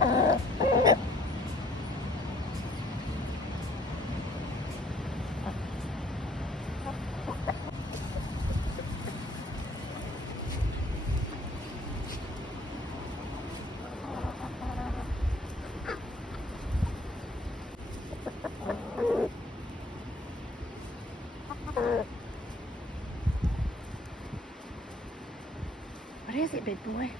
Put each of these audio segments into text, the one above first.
What is it, big boy?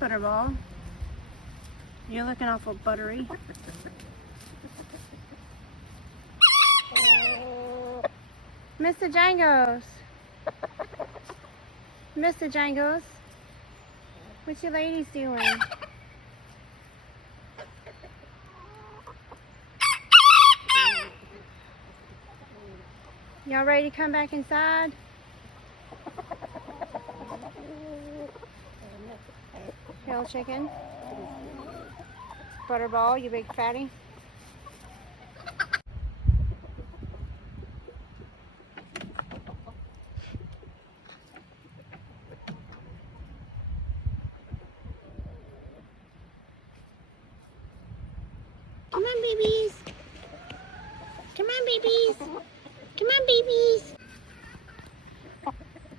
Butterball, you're looking awful buttery. Mr. Jangles. Mr. Jangles. What you ladies doing? Y'all ready to come back inside? Hill chicken. Butterball, you big fatty. Come on, babies. Come on, babies. Come on, babies.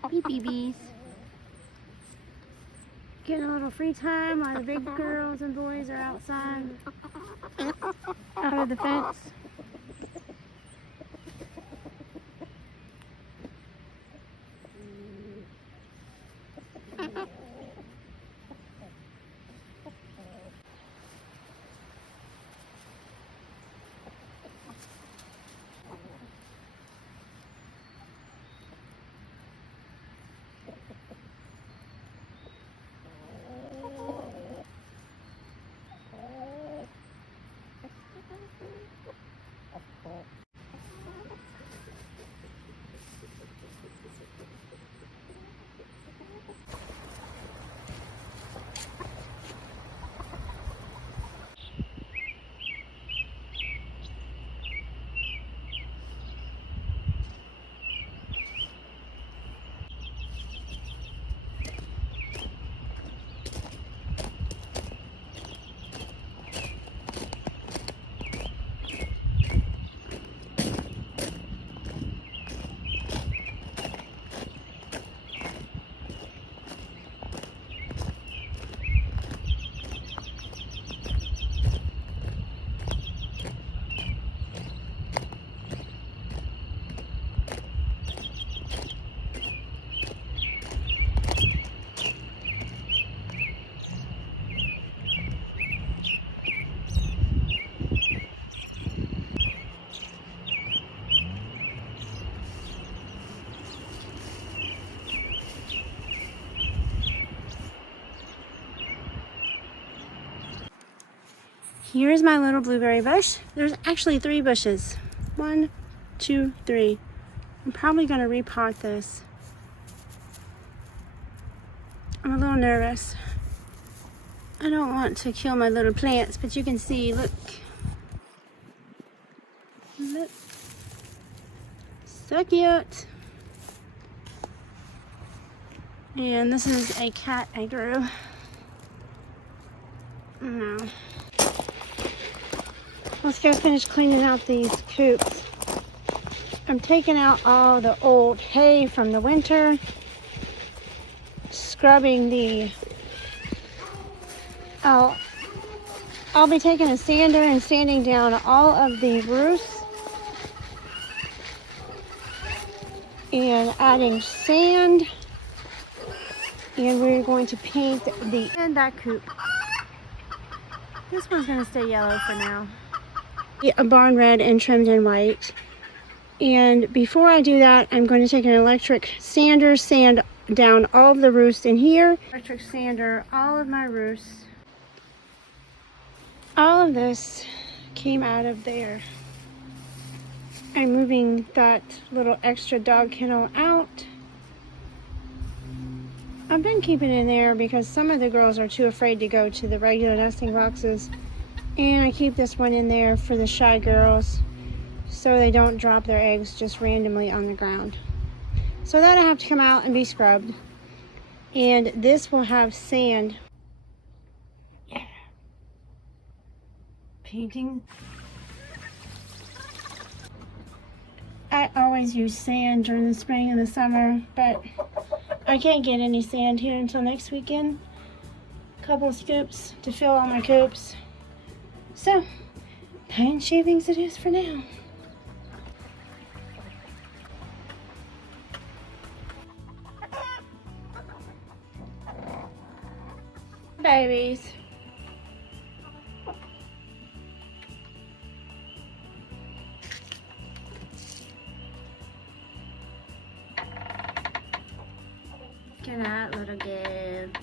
Hey, babies. Getting a little free time while the big girls and boys are outside, out of the fence. Here's my little blueberry bush. There's actually 3 bushes. 1, 2, 3. I'm probably gonna repot this. I'm a little nervous. I don't want to kill my little plants, but you can see, look. Look. So cute. And this is a cat I grew. No. Let's go finish cleaning out these coops. I'm taking out all the old hay from the winter, scrubbing the, I'll be taking a sander and sanding down all of the roofs and adding sand, and we're going to paint that coop. This one's going to stay yellow for now. A barn red and trimmed in white. And before I do that, I'm going to take an electric sander, sand down all of the roofs in here. Electric sander, all of my roofs. All of this came out of there. I'm moving that little extra dog kennel out. I've been keeping it in there because some of the girls are too afraid to go to the regular nesting boxes. And I keep this one in there for the shy girls so they don't drop their eggs just randomly on the ground. So that'll have to come out and be scrubbed. And this will have sand. Yeah. Painting. I always use sand during the spring and the summer, but I can't get any sand here until next weekend. A couple of scoops to fill all my coops. So, pine shavings it is for now. Babies. Good night, little Gib.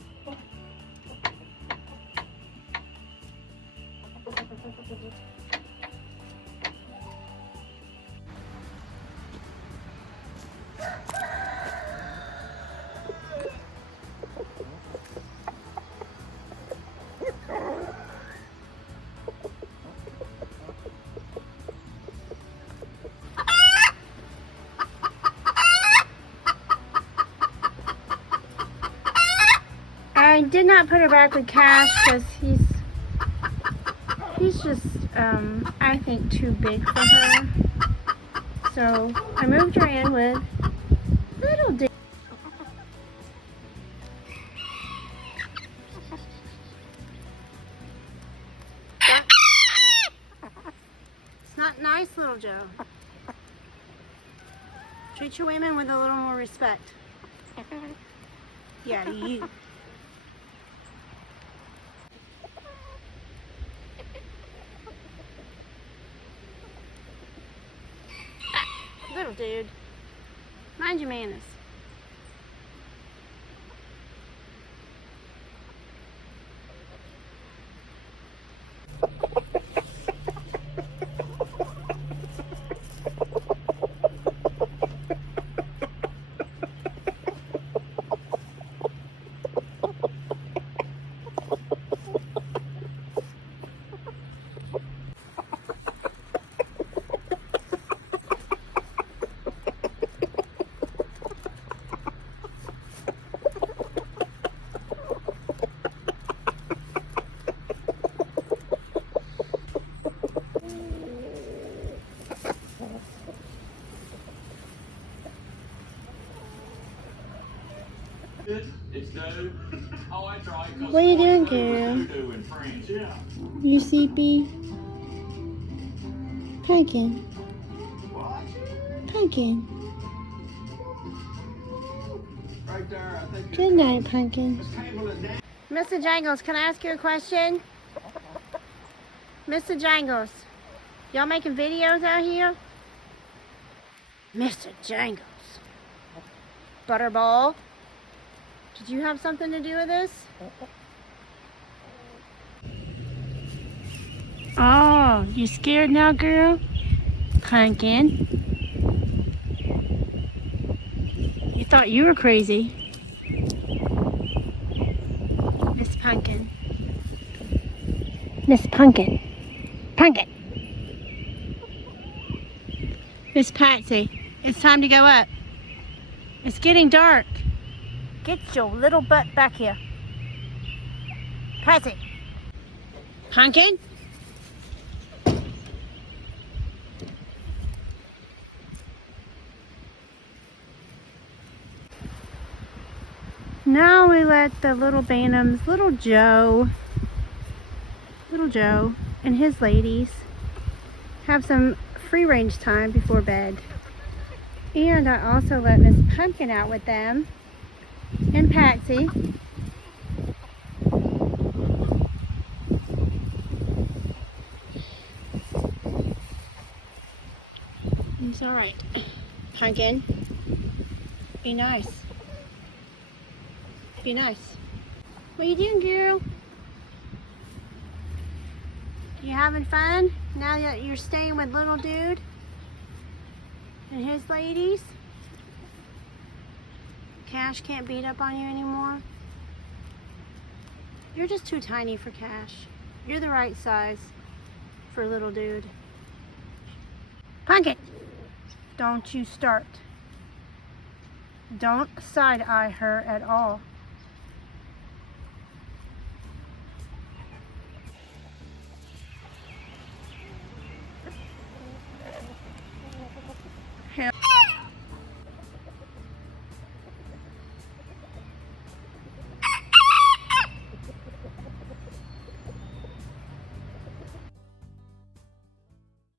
I did not put her back with Cash because he's just, I think, too big for her. So I moved her in with little D. It's not nice, little Joe. Treat your women with a little more respect. Yeah, you. Little dude. Mind your manners. What are you doing, girl? You sleepy? Pumpkin. Pumpkin. Good night, Pumpkin. Mr. Jangles, can I ask you a question? Mr. Jangles, y'all making videos out here? Mr. Jangles. Butterball, did you have something to do with this? Oh, you scared now, girl? Pumpkin. You thought you were crazy. Miss Pumpkin. Miss Pumpkin. Pumpkin. Miss Patsy, it's time to go up. It's getting dark. Get your little butt back here. Patsy. Pumpkin? Now we let the little Bantams, little Joe and his ladies have some free range time before bed. And I also let Miss Pumpkin out with them and Patsy. It's all right. Pumpkin, be nice. Be nice. What are you doing, girl? You having fun now that you're staying with little dude and his ladies? Cash can't beat up on you anymore? You're just too tiny for Cash. You're the right size for little dude. Pumpkin, don't you start. Don't side-eye her at all. Hell.